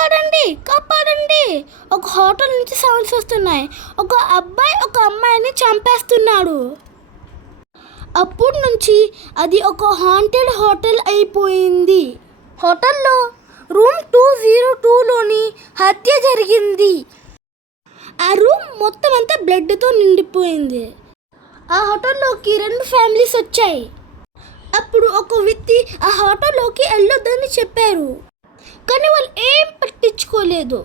కాపాడండి కాపాడండి. ఒక హోటల్ నుంచి సౌండ్స్ వస్తున్నాయి. ఒక అబ్బాయి ఒక అమ్మాయిని చంపేస్తున్నాడు. అప్పటి నుంచి అది ఒక హాంటెడ్ హోటల్ అయిపోయింది. హోటల్లో రూమ్ 202లోని హత్య జరిగింది. ఆ రూమ్ మొత్తం అంతా బ్లడ్తో నిండిపోయింది. ఆ హోటల్లోకి 2 ఫ్యామిలీస్ వచ్చాయి. అప్పుడు ఒక వ్యక్తి ఆ హోటల్లోకి వెళ్ళొద్దని చెప్పారు, కానీ వాళ్ళు ఏం పట్టించుకోలేదు.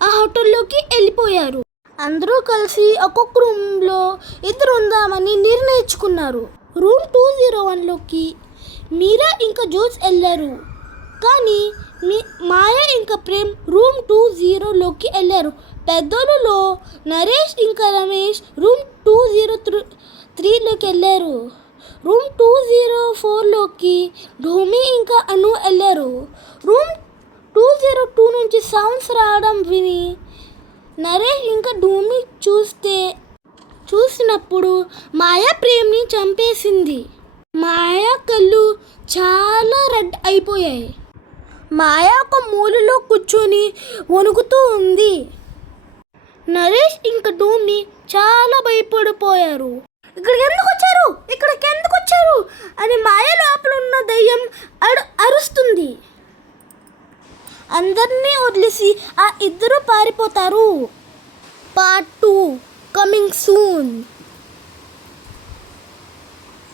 ఆ హోటల్లోకి వెళ్ళిపోయారు. అందరూ కలిసి ఒక్కొక్క రూమ్లో ఇద్దరు ఉందామని నిర్ణయించుకున్నారు. రూమ్ 201లోకి మీరా ఇంకా జోస్ వెళ్ళారు, కానీ మాయా ఇంకా ప్రేమ్ రూమ్ 20లోకి వెళ్ళారు. పెద్దలలో నరేష్ ఇంకా రమేష్ రూమ్ 203లోకి వెళ్ళారు. రూమ్ 204లోకి ఢోమి ఇంకా అను వెళ్ళారు. రూమ్ 202 నుంచి సౌండ్స్ రావడం విని నరేష్ ఇంకా ఢోమి చూసినప్పుడు మాయా ప్రేమ్ని చంపేసింది. మాయా కళ్ళు చాలా రెడ్ అయిపోయాయి. మాయా ఒక మూలలో కూర్చొని వణుకుతూ ఉంది. నరేష్ ఇంకా ఢోమి చాలా భయపడిపోయారు. ఇక్కడికి ఎందుకు వచ్చారు అని మాయా లోపల ఉన్న దయ్యం అరుస్తుంది. అందరినీ వదిలేసి ఆ ఇద్దరు పారిపోతారు. Part 2 coming soon.